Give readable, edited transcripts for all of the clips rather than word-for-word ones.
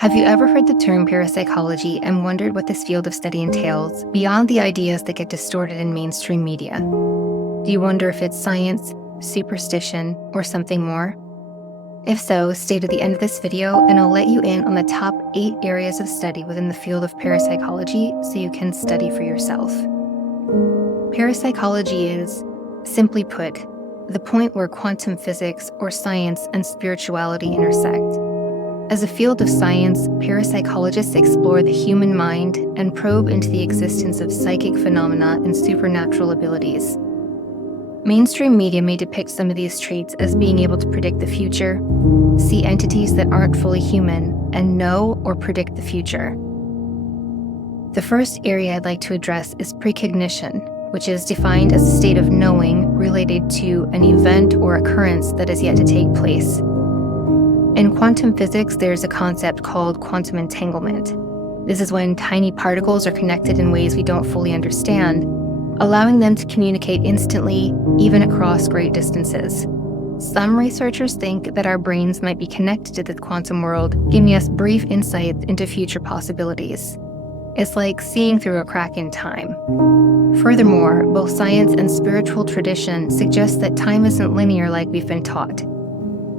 Have you ever heard the term parapsychology and wondered what this field of study entails, beyond the ideas that get distorted in mainstream media? Do you wonder if it's science, superstition, or something more? If so, stay to the end of this video and I'll let you in on the top 8 areas of study within the field of parapsychology so you can study for yourself. Parapsychology is, simply put, the point where quantum physics or science and spirituality intersect. As a field of science, parapsychologists explore the human mind and probe into the existence of psychic phenomena and supernatural abilities. Mainstream media may depict some of these traits as being able to predict the future, see entities that aren't fully human, and know or predict the future. The first area I'd like to address is precognition, which is defined as a state of knowing related to an event or occurrence that is yet to take place. In quantum physics, there's a concept called quantum entanglement. This is when tiny particles are connected in ways we don't fully understand, allowing them to communicate instantly, even across great distances. Some researchers think that our brains might be connected to the quantum world, giving us brief insights into future possibilities. It's like seeing through a crack in time. Furthermore, both science and spiritual tradition suggest that time isn't linear like we've been taught.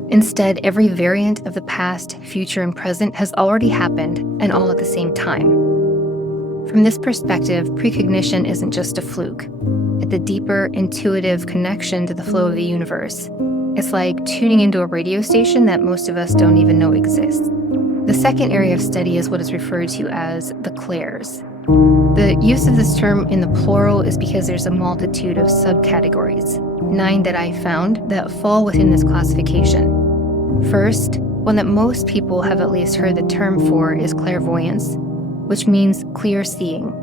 Instead, every variant of the past, future, and present has already happened, and all at the same time. From this perspective, precognition isn't just a fluke. It's a deeper, intuitive connection to the flow of the universe. It's like tuning into a radio station that most of us don't even know exists. The second area of study is what is referred to as the clairs. The use of this term in the plural is because there's a multitude of subcategories, 9 that I found, that fall within this classification. First, one that most people have at least heard the term for is clairvoyance, which means clear seeing.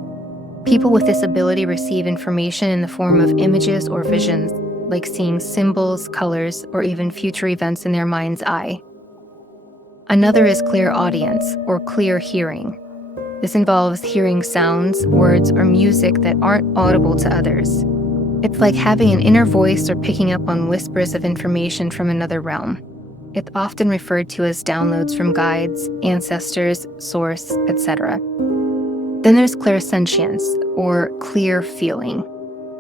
People with this ability receive information in the form of images or visions, like seeing symbols, colors, or even future events in their mind's eye. Another is clairaudience, or clear hearing. This involves hearing sounds, words, or music that aren't audible to others. It's like having an inner voice or picking up on whispers of information from another realm. It's often referred to as downloads from guides, ancestors, source, etc. Then there's clairsentience, or clear feeling,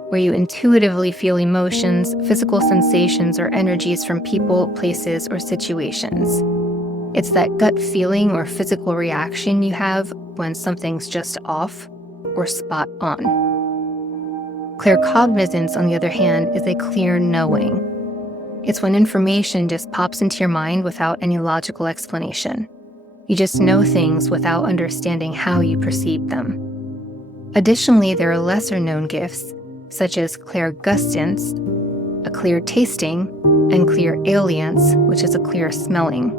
where you intuitively feel emotions, physical sensations, or energies from people, places, or situations. It's that gut feeling or physical reaction you have when something's just off or spot on. Claircognizance, on the other hand, is a clear knowing. It's when information just pops into your mind without any logical explanation. You just know things without understanding how you perceive them. Additionally, there are lesser-known gifts, such as clairgustance, a clear tasting, and clairaudience, which is a clear smelling.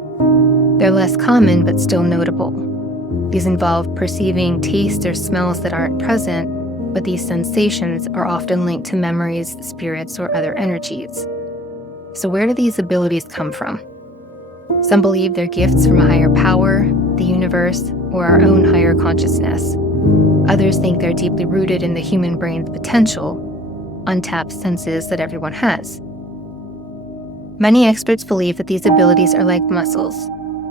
They're less common but still notable. These involve perceiving tastes or smells that aren't present, but these sensations are often linked to memories, spirits, or other energies. So where do these abilities come from? Some believe they're gifts from a higher power, the universe, or our own higher consciousness. Others think they're deeply rooted in the human brain's potential, untapped senses that everyone has. Many experts believe that these abilities are like muscles.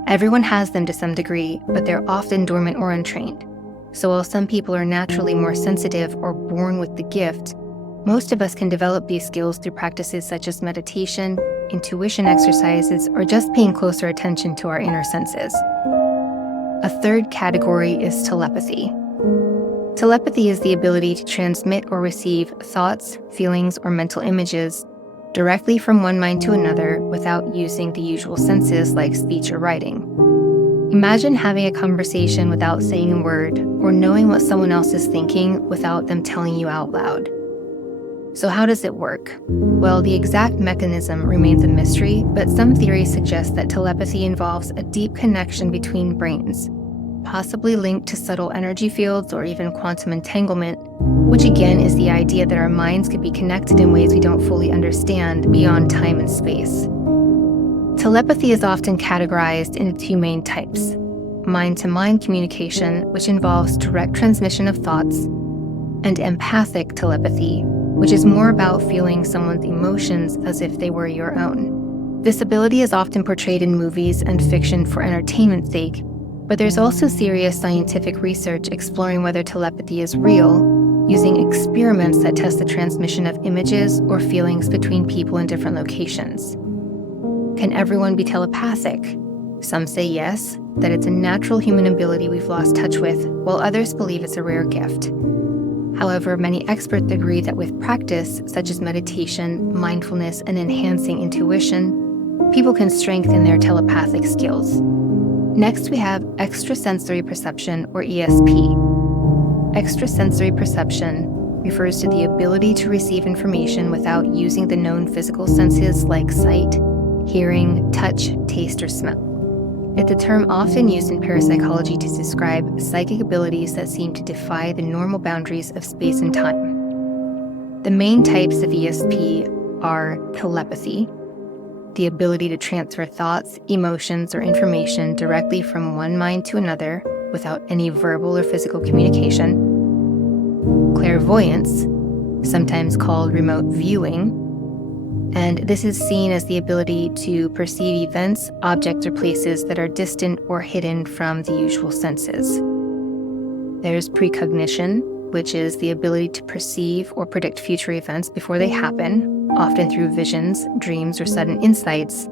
Everyone has them to some degree, but they're often dormant or untrained. So while some people are naturally more sensitive or born with the gift, most of us can develop these skills through practices such as meditation, intuition exercises, or just paying closer attention to our inner senses. A third category is telepathy. Telepathy is the ability to transmit or receive thoughts, feelings, or mental images directly from one mind to another without using the usual senses like speech or writing. Imagine having a conversation without saying a word, or knowing what someone else is thinking without them telling you out loud. So how does it work? Well, the exact mechanism remains a mystery, but some theories suggest that telepathy involves a deep connection between brains, possibly linked to subtle energy fields or even quantum entanglement, which again is the idea that our minds could be connected in ways we don't fully understand beyond time and space. Telepathy is often categorized into 2 main types: mind-to-mind communication, which involves direct transmission of thoughts, and empathic telepathy, which is more about feeling someone's emotions as if they were your own. This ability is often portrayed in movies and fiction for entertainment's sake, But there's also serious scientific research exploring whether telepathy is real, using experiments that test the transmission of images or feelings between people in different locations. Can everyone be telepathic? Some say yes, that it's a natural human ability we've lost touch with, while others believe it's a rare gift. However, many experts agree that with practice, such as meditation, mindfulness, and enhancing intuition, people can strengthen their telepathic skills. Next, we have extrasensory perception, or ESP. Extrasensory perception refers to the ability to receive information without using the known physical senses like sight, hearing, touch, taste, or smell. It's a term often used in parapsychology to describe psychic abilities that seem to defy the normal boundaries of space and time. The main types of ESP are telepathy, the ability to transfer thoughts, emotions, or information directly from one mind to another without any verbal or physical communication; clairvoyance, sometimes called remote viewing, and this is seen as the ability to perceive events, objects, or places that are distant or hidden from the usual senses. There's precognition, which is the ability to perceive or predict future events before they happen, often through visions, dreams, or sudden insights;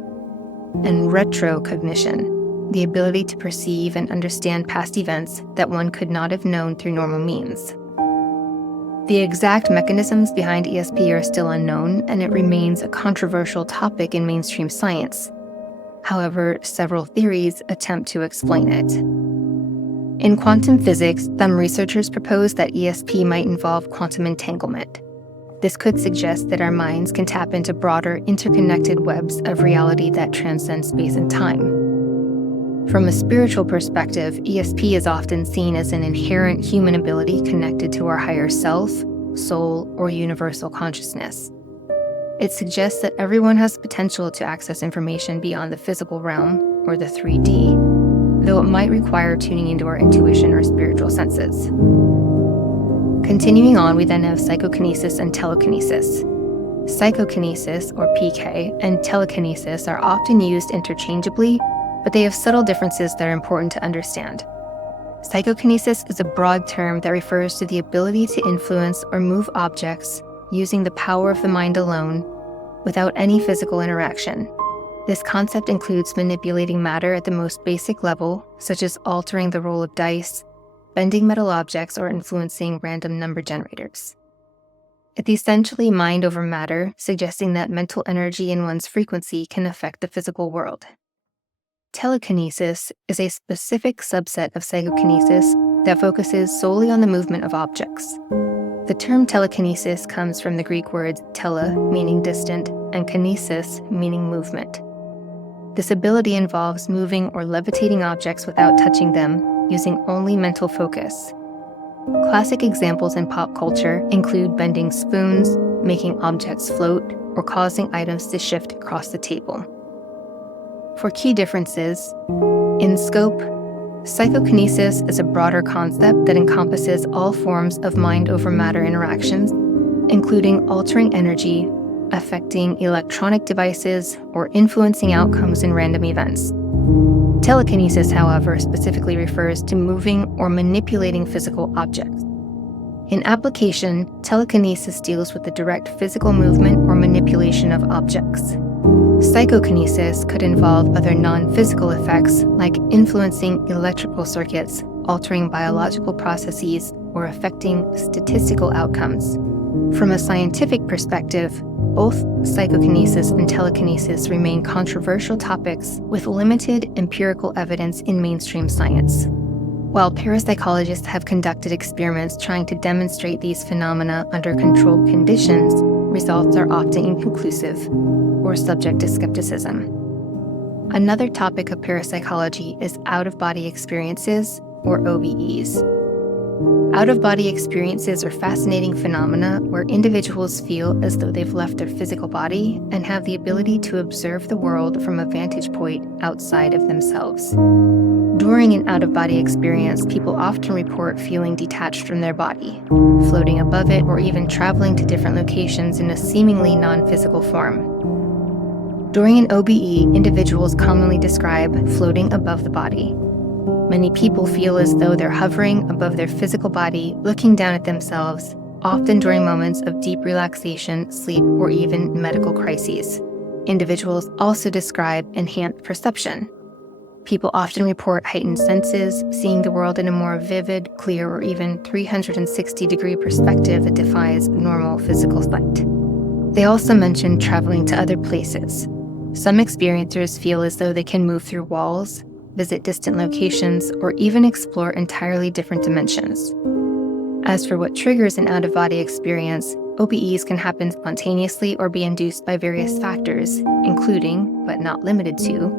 and retrocognition, the ability to perceive and understand past events that one could not have known through normal means. The exact mechanisms behind ESP are still unknown, and it remains a controversial topic in mainstream science. However, several theories attempt to explain it. In quantum physics, some researchers propose that ESP might involve quantum entanglement. This could suggest that our minds can tap into broader, interconnected webs of reality that transcend space and time. From a spiritual perspective, ESP is often seen as an inherent human ability connected to our higher self, soul, or universal consciousness. It suggests that everyone has potential to access information beyond the physical realm, or the 3D, though it might require tuning into our intuition or spiritual senses. Continuing on, we then have psychokinesis and telekinesis. Psychokinesis, or PK, and telekinesis are often used interchangeably, but they have subtle differences that are important to understand. Psychokinesis is a broad term that refers to the ability to influence or move objects using the power of the mind alone, without any physical interaction. This concept includes manipulating matter at the most basic level, such as altering the roll of dice, bending metal objects, or influencing random number generators. It's essentially mind over matter, suggesting that mental energy in one's frequency can affect the physical world. Telekinesis is a specific subset of psychokinesis that focuses solely on the movement of objects. The term telekinesis comes from the Greek words tele, meaning distant, and kinesis, meaning movement. This ability involves moving or levitating objects without touching them, using only mental focus. Classic examples in pop culture include bending spoons, making objects float, or causing items to shift across the table. For key differences, in scope, psychokinesis is a broader concept that encompasses all forms of mind over matter interactions, including altering energy, affecting electronic devices, or influencing outcomes in random events. Telekinesis, however, specifically refers to moving or manipulating physical objects. In application, telekinesis deals with the direct physical movement or manipulation of objects. Psychokinesis could involve other non-physical effects like influencing electrical circuits, altering biological processes, or affecting statistical outcomes. From a scientific perspective, both psychokinesis and telekinesis remain controversial topics with limited empirical evidence in mainstream science. While parapsychologists have conducted experiments trying to demonstrate these phenomena under controlled conditions, results are often inconclusive or subject to skepticism. Another topic of parapsychology is out-of-body experiences, or OBEs. Out-of-body experiences are fascinating phenomena where individuals feel as though they've left their physical body and have the ability to observe the world from a vantage point outside of themselves. During an out-of-body experience, people often report feeling detached from their body, floating above it, or even traveling to different locations in a seemingly non-physical form. During an OBE, individuals commonly describe floating above the body. Many people feel as though they're hovering above their physical body, looking down at themselves, often during moments of deep relaxation, sleep, or even medical crises. Individuals also describe enhanced perception. People often report heightened senses, seeing the world in a more vivid, clear, or even 360-degree perspective that defies normal physical sight. They also mention traveling to other places. Some experiencers feel as though they can move through walls, visit distant locations, or even explore entirely different dimensions. As for what triggers an out-of-body experience, OBEs can happen spontaneously or be induced by various factors, including, but not limited to,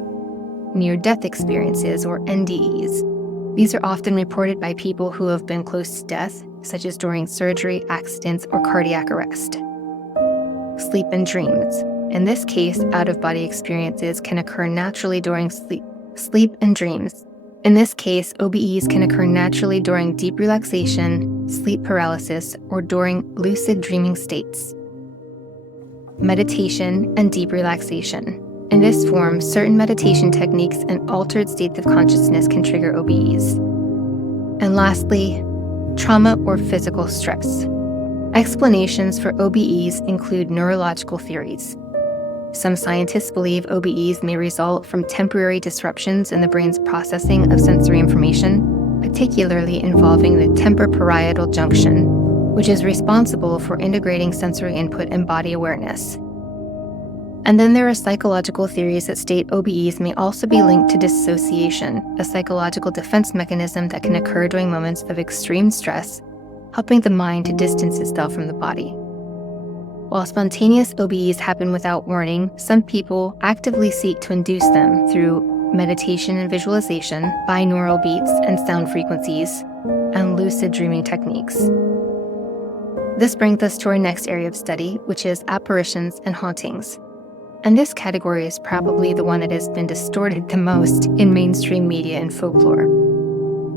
near-death experiences, or NDEs. These are often reported by people who have been close to death, such as during surgery, accidents, or cardiac arrest. Sleep and dreams. In this case, out-of-body experiences can occur naturally during sleep and dreams. In this case, OBEs can occur naturally during deep relaxation, sleep paralysis, or during lucid dreaming states. Meditation and deep relaxation. In this form, certain meditation techniques and altered states of consciousness can trigger OBEs. And lastly, trauma or physical stress. Explanations for OBEs include neurological theories. Some scientists believe OBEs may result from temporary disruptions in the brain's processing of sensory information, particularly involving the temporoparietal junction, which is responsible for integrating sensory input and body awareness. And then there are psychological theories that state OBEs may also be linked to dissociation, a psychological defense mechanism that can occur during moments of extreme stress, helping the mind to distance itself from the body. While spontaneous OBEs happen without warning, some people actively seek to induce them through meditation and visualization, binaural beats and sound frequencies, and lucid dreaming techniques. This brings us to our next area of study, which is apparitions and hauntings. And this category is probably the one that has been distorted the most in mainstream media and folklore.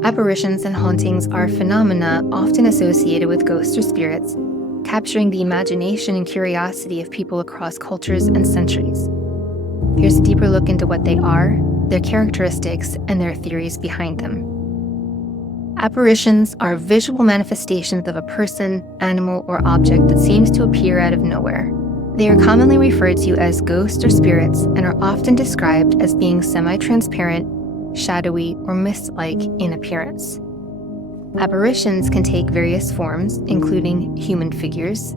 Apparitions and hauntings are phenomena often associated with ghosts or spirits, capturing the imagination and curiosity of people across cultures and centuries. Here's a deeper look into what they are, their characteristics, and their theories behind them. Apparitions are visual manifestations of a person, animal, or object that seems to appear out of nowhere. They are commonly referred to as ghosts or spirits and are often described as being semi-transparent, shadowy, or mist-like in appearance. Apparitions can take various forms, including human figures,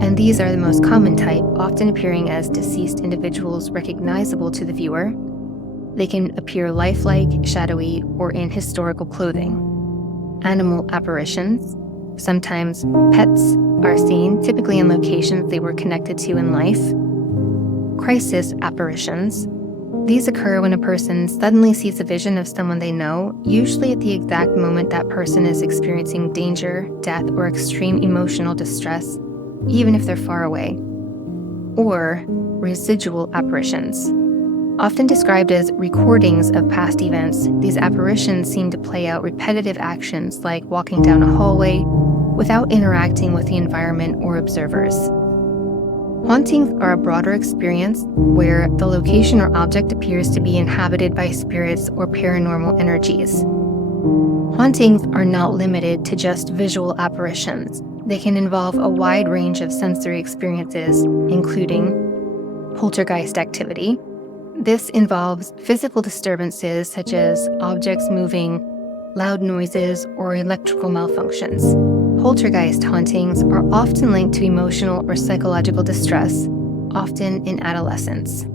and these are the most common type, often appearing as deceased individuals recognizable to the viewer. They can appear lifelike, shadowy, or in historical clothing. Animal apparitions. Sometimes pets are seen, typically in locations they were connected to in life. Crisis apparitions. These occur when a person suddenly sees a vision of someone they know, usually at the exact moment that person is experiencing danger, death, or extreme emotional distress, even if they're far away. Or residual apparitions. Often described as recordings of past events, these apparitions seem to play out repetitive actions like walking down a hallway without interacting with the environment or observers. Hauntings are a broader experience where the location or object appears to be inhabited by spirits or paranormal energies. Hauntings are not limited to just visual apparitions. They can involve a wide range of sensory experiences, including poltergeist activity. This involves physical disturbances such as objects moving, loud noises, or electrical malfunctions. Poltergeist hauntings are often linked to emotional or psychological distress, often in adolescence.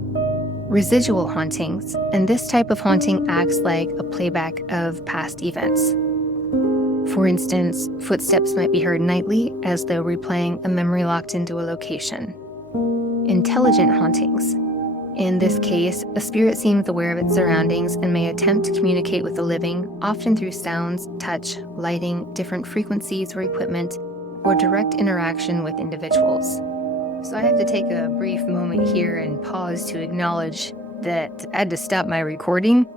Residual hauntings, and this type of haunting acts like a playback of past events. For instance, footsteps might be heard nightly as though replaying a memory locked into a location. Intelligent hauntings. In this case, a spirit seems aware of its surroundings and may attempt to communicate with the living, often through sounds, touch, lighting, different frequencies or equipment, or direct interaction with individuals. So I have to take a brief moment here and pause to acknowledge that I had to stop my recording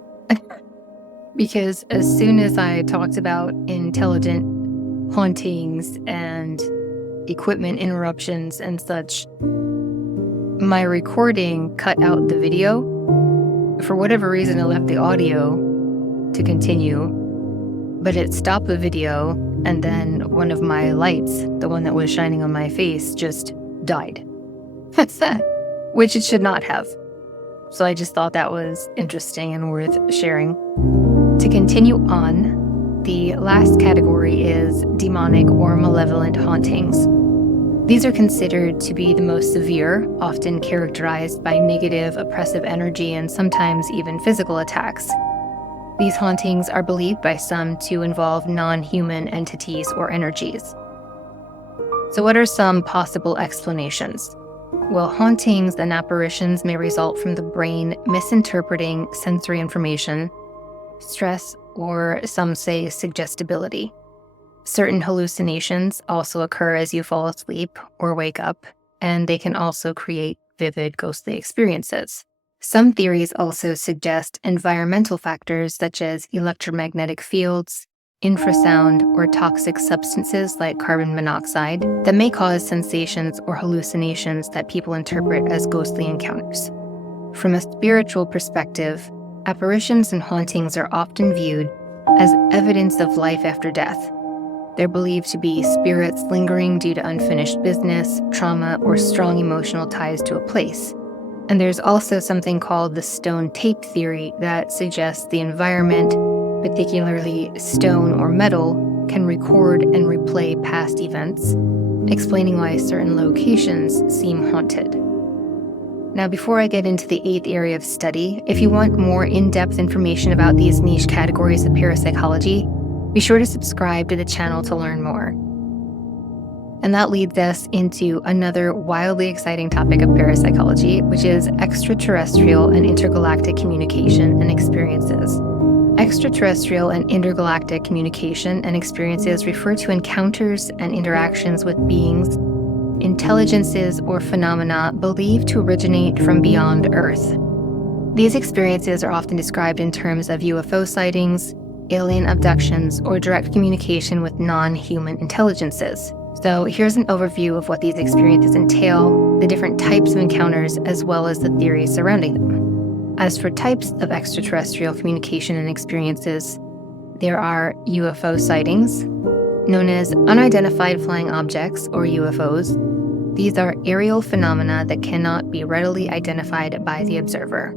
because as soon as I talked about intelligent hauntings and equipment interruptions and such, my recording cut out the video. For whatever reason, it left the audio, to continue, but it stopped the video, and then one of my lights, the one that was shining on my face, just died. Which it should not have. So I just thought that was interesting and worth sharing. To continue on, the last category is demonic or malevolent hauntings. These are considered to be the most severe, often characterized by negative, oppressive energy and sometimes even physical attacks. These hauntings are believed by some to involve non-human entities or energies. So what are some possible explanations? Well, hauntings and apparitions may result from the brain misinterpreting sensory information, stress, or some say suggestibility. Certain hallucinations also occur as you fall asleep or wake up, and they can also create vivid ghostly experiences. Some theories also suggest environmental factors such as electromagnetic fields, infrasound, or toxic substances like carbon monoxide that may cause sensations or hallucinations that people interpret as ghostly encounters. From a spiritual perspective, apparitions and hauntings are often viewed as evidence of life after death. They're believed to be spirits lingering due to unfinished business, trauma, or strong emotional ties to a place. And there's also something called the stone tape theory that suggests the environment, particularly stone or metal, can record and replay past events, explaining why certain locations seem haunted. Now, before I get into the 8th area of study, if you want more in-depth information about these niche categories of parapsychology, be sure to subscribe to the channel to learn more. And that leads us into another wildly exciting topic of parapsychology, which is extraterrestrial and intergalactic communication and experiences. Extraterrestrial and intergalactic communication and experiences refer to encounters and interactions with beings, intelligences, or phenomena believed to originate from beyond Earth. These experiences are often described in terms of UFO sightings, alien abductions, or direct communication with non-human intelligences. So here's an overview of what these experiences entail, the different types of encounters, as well as the theories surrounding them. As for types of extraterrestrial communication and experiences, there are UFO sightings, known as unidentified flying objects, or UFOs. These are aerial phenomena that cannot be readily identified by the observer.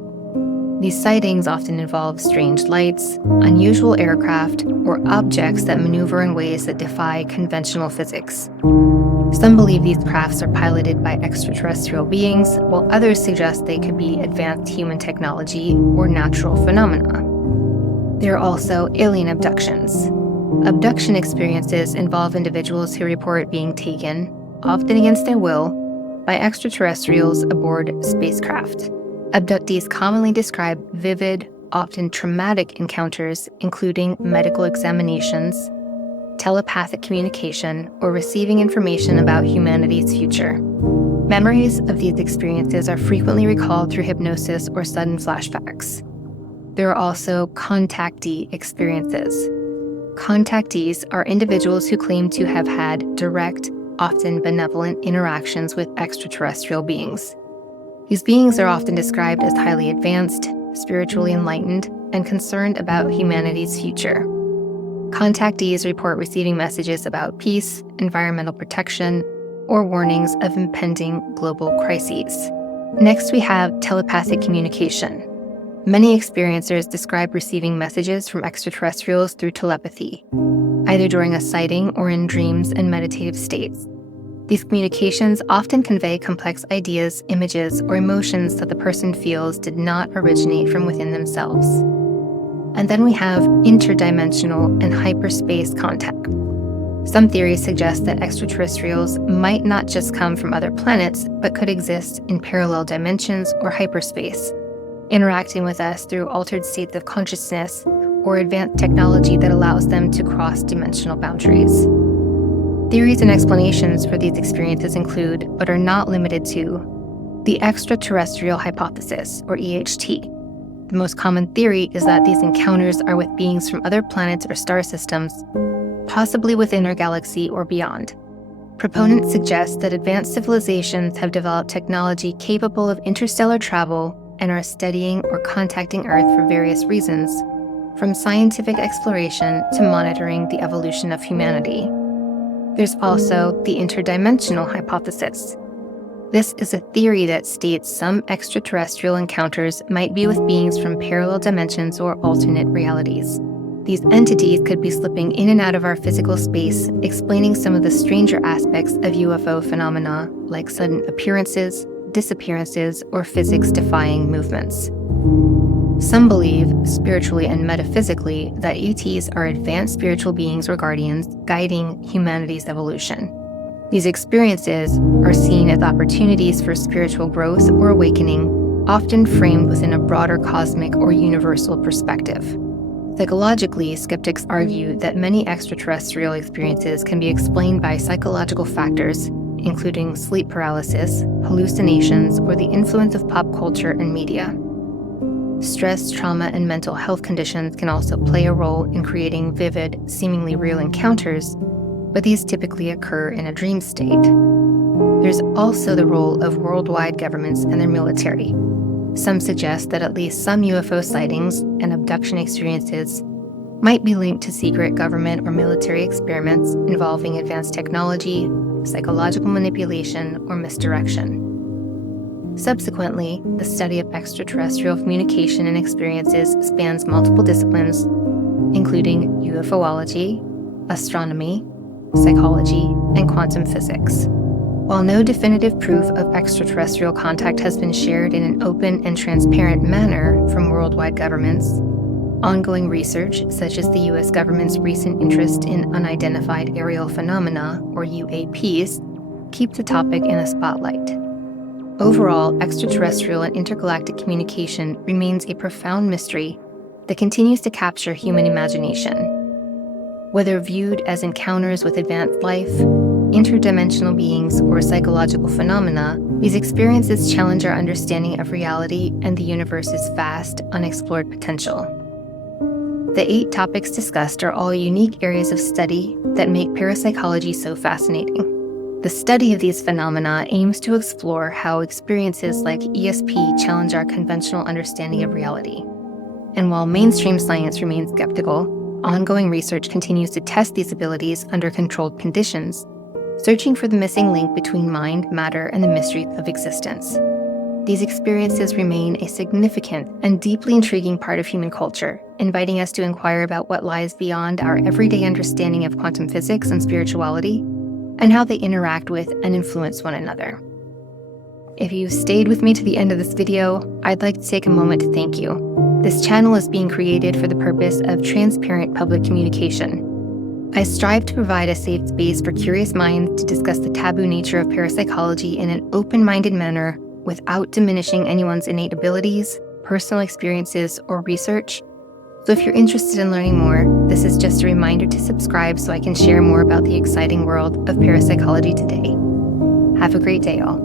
These sightings often involve strange lights, unusual aircraft, or objects that maneuver in ways that defy conventional physics. Some believe these crafts are piloted by extraterrestrial beings, while others suggest they could be advanced human technology or natural phenomena. There are also alien abductions. Abduction experiences involve individuals who report being taken, often against their will, by extraterrestrials aboard spacecraft. Abductees commonly describe vivid, often traumatic encounters, including medical examinations, telepathic communication, or receiving information about humanity's future. Memories of these experiences are frequently recalled through hypnosis or sudden flashbacks. There are also contactee experiences. Contactees are individuals who claim to have had direct, often benevolent interactions with extraterrestrial beings. These beings are often described as highly advanced, spiritually enlightened, and concerned about humanity's future. Contactees report receiving messages about peace, environmental protection, or warnings of impending global crises. Next, we have telepathic communication. Many experiencers describe receiving messages from extraterrestrials through telepathy, either during a sighting or in dreams and meditative states. These communications often convey complex ideas, images, or emotions that the person feels did not originate from within themselves. And then we have interdimensional and hyperspace contact. Some theories suggest that extraterrestrials might not just come from other planets, but could exist in parallel dimensions or hyperspace, interacting with us through altered states of consciousness or advanced technology that allows them to cross dimensional boundaries. Theories and explanations for these experiences include, but are not limited to, the extraterrestrial hypothesis, or EHT. The most common theory is that these encounters are with beings from other planets or star systems, possibly within our galaxy or beyond. Proponents suggest that advanced civilizations have developed technology capable of interstellar travel and are studying or contacting Earth for various reasons, from scientific exploration to monitoring the evolution of humanity. There's also the interdimensional hypothesis. This is a theory that states some extraterrestrial encounters might be with beings from parallel dimensions or alternate realities. These entities could be slipping in and out of our physical space, explaining some of the stranger aspects of UFO phenomena, like sudden appearances, disappearances, or physics-defying movements. Some believe, spiritually and metaphysically, that ETs are advanced spiritual beings or guardians guiding humanity's evolution. These experiences are seen as opportunities for spiritual growth or awakening, often framed within a broader cosmic or universal perspective. Psychologically, skeptics argue that many extraterrestrial experiences can be explained by psychological factors, including sleep paralysis, hallucinations, or the influence of pop culture and media. Stress, trauma, and mental health conditions can also play a role in creating vivid, seemingly real encounters, but these typically occur in a dream state. There's also the role of worldwide governments and their military. Some suggest that at least some UFO sightings and abduction experiences might be linked to secret government or military experiments involving advanced technology, psychological manipulation, or misdirection. Subsequently, the study of extraterrestrial communication and experiences spans multiple disciplines, including UFOlogy, astronomy, psychology, and quantum physics. While no definitive proof of extraterrestrial contact has been shared in an open and transparent manner from worldwide governments, ongoing research, such as the U.S. government's recent interest in unidentified aerial phenomena, or UAPs, keep the topic in the spotlight. Overall, extraterrestrial and intergalactic communication remains a profound mystery that continues to capture human imagination. Whether viewed as encounters with advanced life, interdimensional beings, or psychological phenomena, these experiences challenge our understanding of reality and the universe's vast, unexplored potential. The 8 topics discussed are all unique areas of study that make parapsychology so fascinating. The study of these phenomena aims to explore how experiences like ESP challenge our conventional understanding of reality. And while mainstream science remains skeptical, ongoing research continues to test these abilities under controlled conditions, searching for the missing link between mind, matter, and the mysteries of existence. These experiences remain a significant and deeply intriguing part of human culture, inviting us to inquire about what lies beyond our everyday understanding of quantum physics and spirituality, and how they interact with and influence one another. If you've stayed with me to the end of this video, I'd like to take a moment to thank you. This channel is being created for the purpose of transparent public communication. I strive to provide a safe space for curious minds to discuss the taboo nature of parapsychology in an open-minded manner without diminishing anyone's innate abilities, personal experiences, or research. So if you're interested in learning more, this is just a reminder to subscribe so I can share more about the exciting world of parapsychology today. Have a great day, all.